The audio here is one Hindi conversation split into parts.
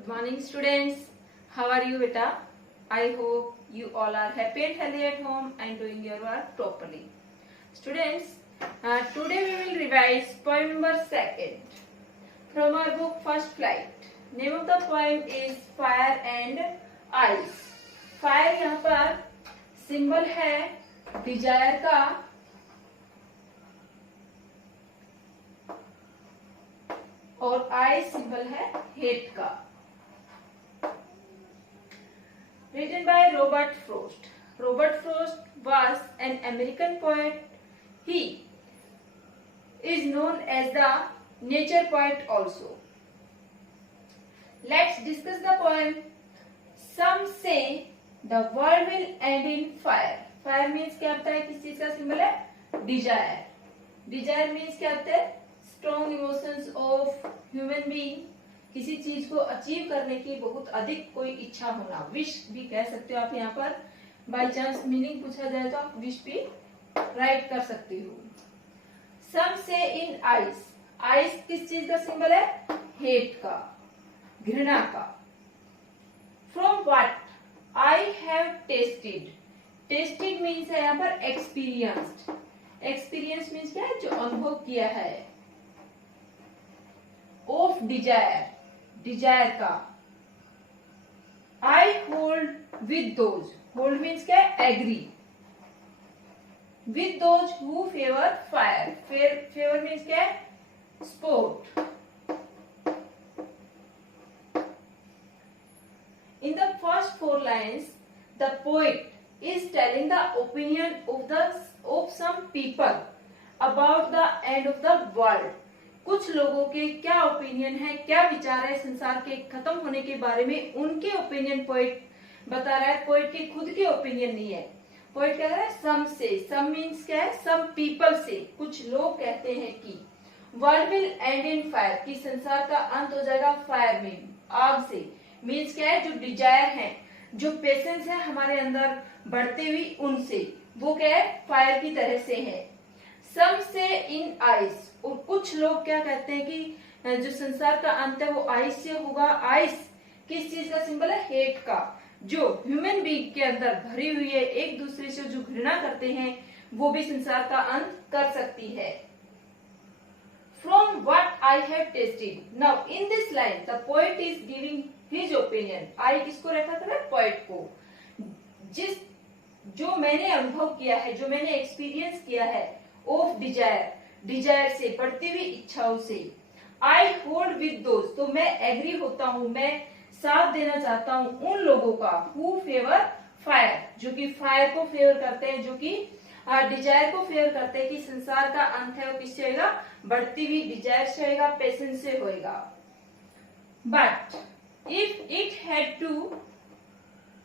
Good morning, students. How are you, beta? I hope you all are happy and healthy at home and doing your work properly. Students, today we will revise poem number 2 from our book First Flight. Name of the poem is Fire and Ice. Fire यहाँ पर सिंबल है डिजायर का, और आइस सिंबल है हेट का. Written by Robert Frost. Robert Frost was an American poet. He is known as the nature poet also. Let's discuss the poem. Some say the world will end in fire. Fire means क्या होता है, किस चीज का सिंबल है? Desire. Desire means क्या होता है? Strong emotions of human being. किसी चीज को अचीव करने की बहुत अधिक कोई इच्छा होना, विश भी कह सकते हो आप. यहाँ पर बाई चांस मीनिंग पूछा जाए तो आप विश भी राइट कर सकते हो. सम से इन आइस. आइस किस चीज का सिंबल है? हेट का, घृणा का. From what I have tested. Tested means है यहाँ पर एक्सपीरियंस्ड. एक्सपीरियंस मीन्स क्या है? जो अनुभव किया है. ऑफ डिजायर, डिजायर का. I hold with those. Hold means क्या है? Agree. With those who favour fire. Favour means क्या है? Support. In the first 4 lines, the poet is telling the opinion of some people about the end of the world. कुछ लोगों के क्या ओपिनियन है, क्या विचार है संसार के खत्म होने के बारे में, उनके ओपिनियन पोइट बता रहा है. पोइट के खुद के ओपिनियन नहीं है. पोइट कह रहा है सम से. सम मीन्स क्या है? सम पीपल से. कुछ लोग कहते हैं कि world will and in fire, कि संसार का अंत हो जाएगा फायर में, आग से. मीन्स क्या है? जो डिजायर है, जो पेशेंस है हमारे अंदर बढ़ते हुई, उनसे. वो क्या है? फायर की तरह से है. सम से इन आइस. और कुछ लोग क्या कहते हैं कि जो संसार का अंत है वो आइस से होगा. आइस किस चीज का सिंबल है? हेट का. जो ह्यूमन बीइंग के अंदर भरी हुई है, एक दूसरे से जो घृणा करते हैं, वो भी संसार का अंत कर सकती है. From what I have tested. Now in this line the poet is giving his opinion. I किसको रेफर कर रहा है? पोएट को. जो मैंने अनुभव किया है, जो मैंने एक्सपीरियंस किया है, ऑफ डिजायर, डिजायर से, बढ़ती हुई इच्छाओं से. आई होल्ड विद दोज. तो मैं एग्री होता हूं, मैं साथ देना चाहता हूं उन लोगों का. हु फेवर फायर, जो कि फायर को फेवर करते हैं, जो कि डिजायर को फेवर करते हैं, कि संसार का अंत है वो किससे होगा? बढ़ती हुई डिजायर से होगा, पेशेंस से होगा. But if it had to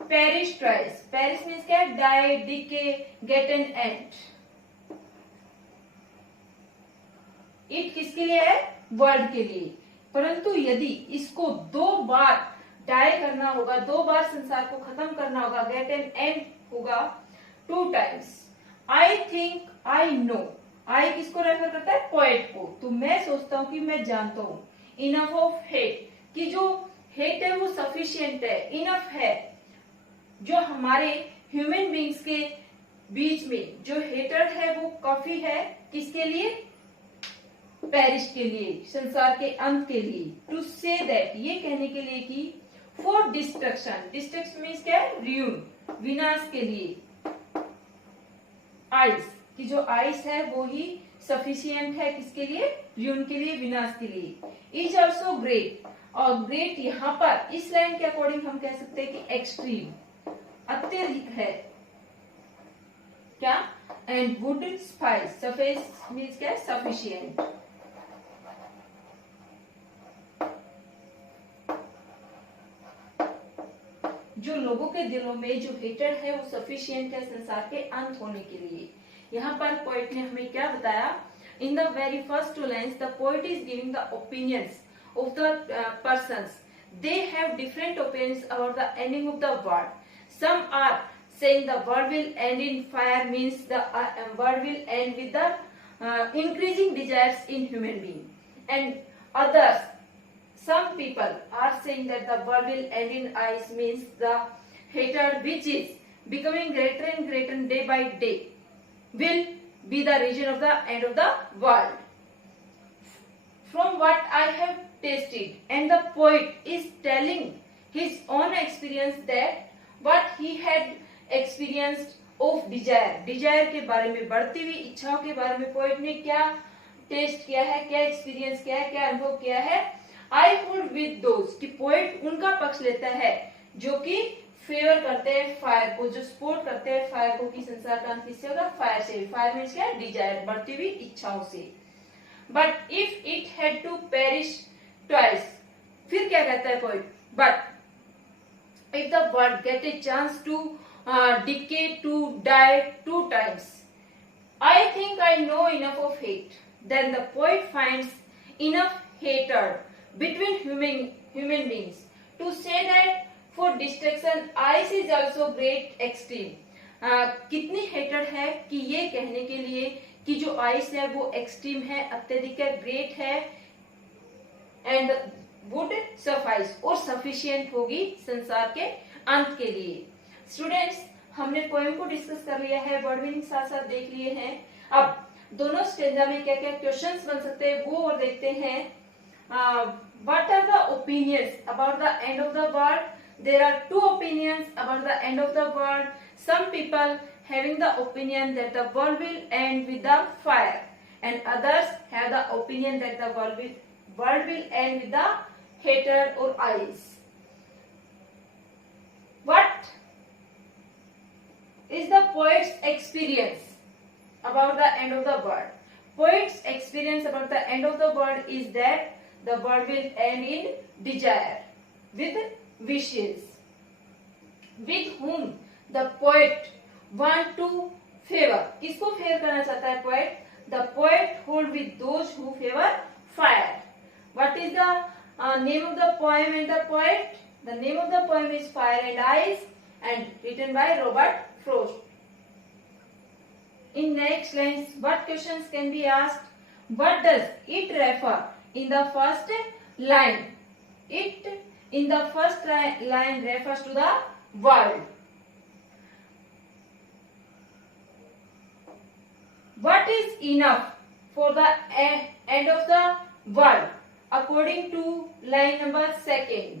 perish twice. Perish means क्या है? Die, decay, get an end. It किसके लिए है? वर्ल्ड के लिए. परंतु यदि इसको 2 बार डाई करना होगा, 2 बार संसार को खत्म करना होगा, गेट एन एंड होगा 2 times. I think I know. I किसको रेफर करता है? पोएट को. तो मैं सोचता हूं कि मैं जानता हूं. इनफ ऑफ हेट, कि जो हेट है वो सफिशिएंट है, इनफ है. जो हमारे ह्यूमन बींग्स के बीच में जो हेटर है वो काफी है. किसके लिए? पेरिश के लिए, संसार के अंत के लिए. टू से दैट, ये कहने के लिए कि फॉर डिस्ट्रक्शन. डिस्ट्रक्शन मीन्स क्या है? रुइन, विनाश के लिए. आइस, कि जो आइस है वो ही सफिशिएंट है. किसके लिए? रुइन के लिए, विनाश के लिए. Is also great. और ग्रेट यहाँ पर इस लाइन के अकॉर्डिंग हम कह सकते हैं कि एक्सट्रीम, अत्यधिक है. क्या? And would spice. Surface means क्या है? सफिशिएंट. जो लोगों के दिलों में जो हेटर है वो सफिशिएंट है संसार के अंत होने के लिए. यहाँ पर पोएट ने हमें क्या बताया? In the very first 2 lines the poet is giving the opinions of the persons. They have different opinions about the ending of the world. Some are saying the world will end in fire means the world will end with the increasing desires in human being, and others some people are saying that the world will end in ice means the hatred which is becoming greater and greater day by day will be the reason of the end of the world. From what I have tasted, and the poet is telling his own experience that what he had experienced of desire के बारे में, बढ़ती हुई इच्छाओं के बारे में पोएट ने क्या टेस्ट किया है, क्या एक्सपीरियंस किया है, क्या अनुभव किया है. आई होल्ड विद दोज कि पोएट उनका पक्ष लेता है जो कि फेवर करते हैं फायर को, जो सपोर्ट करते हैं फायर को, कि संसार का अंत किससे होगा, फायर से. फायर मीन्स क्या है, डिजायर, बढ़ती हुई इच्छाओं से. But if it had to perish twice, फिर क्या कहता है poet, but if the world get a chance to decay, to die 2 times, I think I know enough of hate. Then the poet finds enough hatred between human beings to say that for destruction ice is also great extreme. कितनी हेटेड है कि ये कहने के लिए कि जो आइस है वो एक्सट्रीम है, अत्यधिक है, ग्रेट है, एंड वुड सफाइस, और सफिशिएंट होगी संसार के अंत के लिए. स्टूडेंट्स, हमने पोएम को डिस्कस कर लिया है, वर्ड मीनिंग साथ साथ देख लिए हैं. अब दोनों स्टेंजा में क्या क्या क्वेश्चंस बन सकते हैं वो और देखते हैं. What are the opinions about the end of the world? There are 2 opinions about the end of the world. Some people having the opinion that the world will end with the fire, and others have the opinion that the world will end with the hatred or ice. What is the poet's experience about the end of the world? Poet's experience about the end of the world is that the world will end in desire, with wishes. With whom the poet want to favor. किसको फेवर करना चाहता है poet? The poet hold with those who favor fire. What is the name of the poem and the poet? The name of the poem is Fire and Ice, and written by Robert Frost. In next lines, what questions can be asked? What does it refer in the first line? It in the first line refers to the world. What is enough for the end of the world? According to line number 2.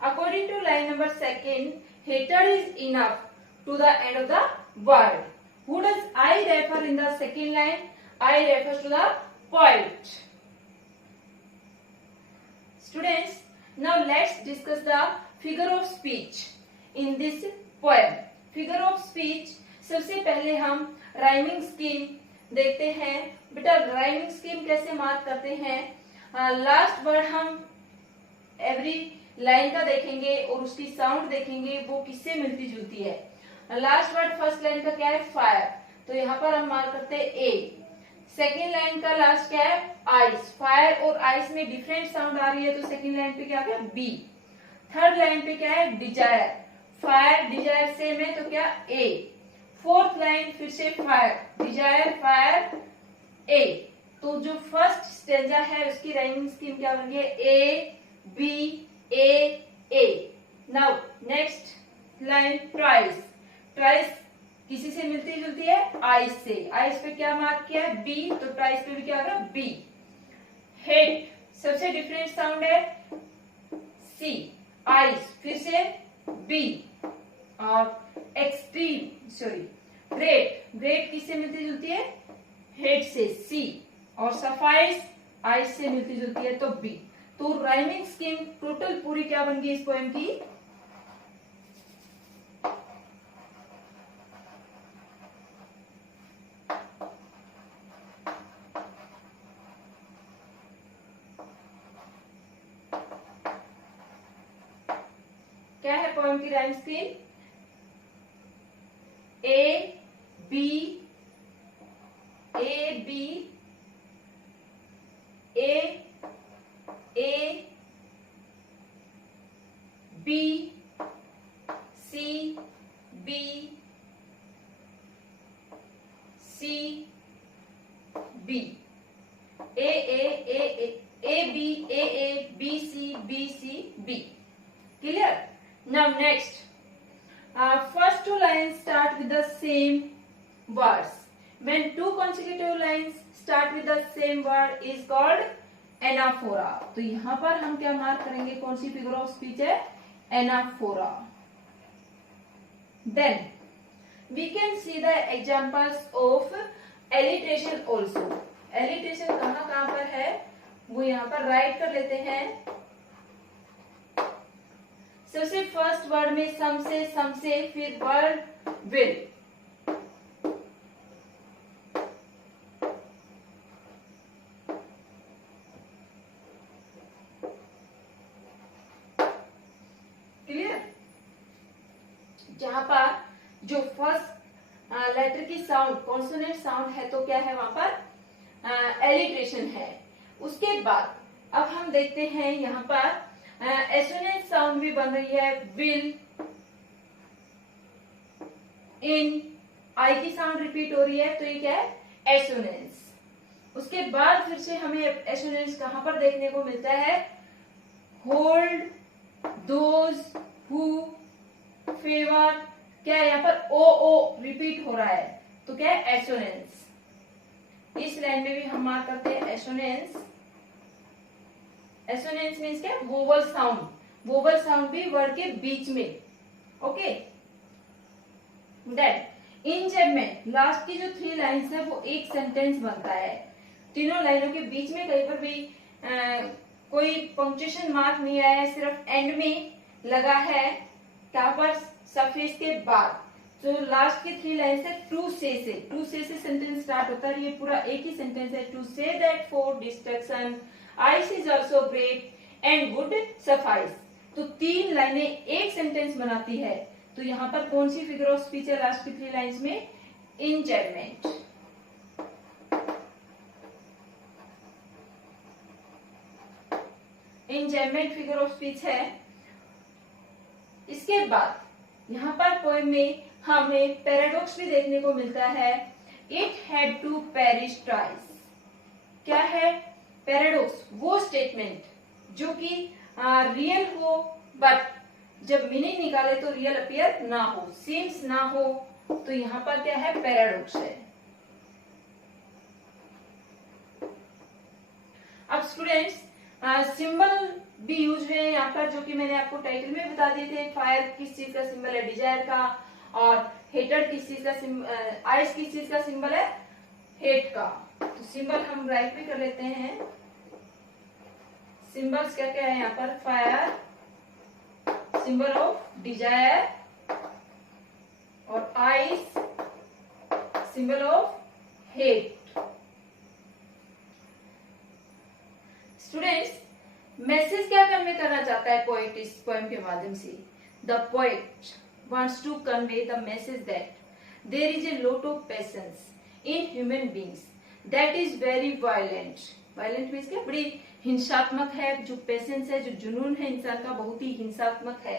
According to line number 2, hatred is enough to the end of the world. Who does I refer in the second line? I refers to the poet. Students, now let's discuss the figure of speech in this poem. Figure of speech, सबसे पहले हम राइमिंग स्कीम देखते हैं. बेटा राइमिंग स्कीम कैसे मार्क करते हैं? लास्ट वर्ड हम एवरी लाइन का देखेंगे और उसकी साउंड देखेंगे वो किससे मिलती जुलती है. लास्ट वर्ड फर्स्ट लाइन का क्या है? फायर, तो यहाँ पर हम मार्क करते हैं ए. सेकेंड लाइन का लास्ट क्या है? आइस. फायर और आइस में डिफरेंट साउंड आ रही है तो सेकेंड लाइन पे क्या आ गया? बी. थर्ड लाइन पे क्या है? डिजायर. फायर डिजायर सेम है तो क्या? ए. फोर्थ लाइन फिर से फायर, डिजायर, फायर, ए. तो जो फर्स्ट स्टेंजा है उसकी राइमिंग स्कीम क्या बन गई? A B A A. Now next line tries. Tries किसी से मिलती जुलती है? आइस से. आइस पे क्या मार्क किया है? बी, तो ट्राइस पे भी क्या होगा? बी. हेड सबसे डिफरेंट साउंड है सी. आइस फिर से बी. और एक्सट्रीम सॉरी ग्रेट, ग्रेट किससे मिलती जुलती है? हेड से सी. और सफाइस आइस से मिलती जुलती है तो बी. तो राइमिंग स्कीम टोटल पूरी क्या बन गई इस पोएम की? क्या है पोएम की rhyme scheme? A B A B A A B C B C B. A A A A A B, A A, B C, B C, B. Clear? Now next, first two lines start with the same words. When two consecutive lines start with the same word is called anaphora. तो यहाँ पर हम क्या मार्क करेंगे, कौन सी फिगर ऑफ स्पीच है, anaphora. Then we can see the examples of alliteration also. Alliteration कहाँ पर है, वो यहाँ पर राइट कर लेते हैं. सबसे फर्स्ट वर्ड में सम से फिर वर्ड विल. क्लियर? जहां पर जो फर्स्ट लेटर की साउंड कॉन्सोनेंट साउंड है तो क्या है वहां पर एलिट्रेशन है. उसके बाद अब हम देखते हैं यहाँ पर एसोनेंट साउंड भी बन रही है. विल, इन, आई की साउंड रिपीट हो रही है तो ये क्या है, एसोनेंस. उसके बाद फिर से हमें एसोनेंस कहां पर देखने को मिलता है, होल्ड, दोज, हु, फेवर. क्या है यहाँ पर ओ ओ रिपीट हो रहा है तो क्या है, एसोनेंस. इस लाइन में भी हम मार्क करते हैं एसोनेंस. एसोनेंस मीन्स क्या, वोवल साउंड. वोवल साउंड भी वर्ड के बीच में. ओके. देन इंजमेंट, लास्ट की जो 3 लाइन्स है वो एक सेंटेंस बनता है. तीनों लाइनों के बीच में कहीं पर भी कोई पंक्चुएशन मार्क नहीं आया है, सिर्फ एंड में लगा है. क्या पर, सफिक्स के बाद. तो लास्ट की 3 लाइन से टू से सेंटेंस स्टार्ट होता है. ये पूरा एक ही सेंटेंस है. To that for destruction ice is also great and would suffice. तो 3 लाइनें एक सेंटेंस बनाती है. तो यहाँ पर कौन सी फिगर ऑफ स्पीच है लास्ट की 3 लाइन्स में, enjambment. Enjambment figure of speech है. इसके बाद यहाँ पर पोएम में हमें पैराडॉक्स भी देखने को मिलता है. It had to perish twice. क्या है पैराडॉक्स, वो स्टेटमेंट जो कि रियल हो बट जब मीनिंग निकाले तो रियल अपीयर ना हो, सीम्स ना हो. तो यहाँ पर क्या है, पैराडॉक्स है. अब स्टूडेंट्स सिंबल भी यूज हुए हैं यहाँ पर, जो कि मैंने आपको टाइटल में बता दिए थे. फायर किस चीज का सिंबल है, डिजायर का. और हेटर किस चीज का, आइस किस चीज का सिंबल है, हेट का. तो सिंबल हम राइट भी कर लेते हैं. सिंबल्स क्या क्या है यहाँ पर, फायर, सिंबल ऑफ डिजायर, और ice symbol of hate. Students message क्या कन्वे करना चाहता है पोएट इस पोएम के माध्यम से. The poet wants to convey the message that there is a lot of patience in human beings that is very violent. Violent means क्या, बड़ी हिंसात्मक है. जो पेशेंस है, जो जुनून है इंसान का, बहुत ही हिंसात्मक है.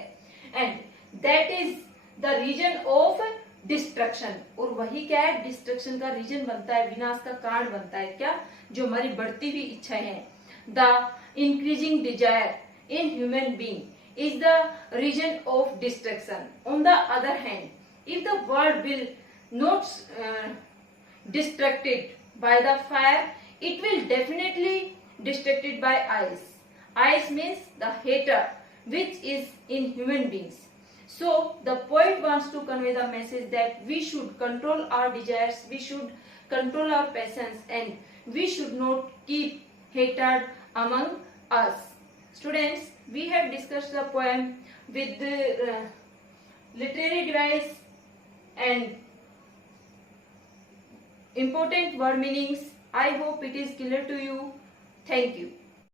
And that is the reason of destruction. और वही क्या है, डिस्ट्रक्शन का रीजन बनता है, विनाश का कारण बनता है. क्या, जो हमारी बढ़ती हुई इच्छाएं हैं. The increasing desire in human being is the region of destruction. On the other hand, if the world will not distracted by the fire, it will definitely distracted by ice. Ice means the hater which is in human beings. So the poet wants to convey the message that we should control our desires, we should control our passions, and we should not keep hatred among us. Students, we have discussed the poem with the literary device and important word meanings. I hope it is clear to you. Thank you.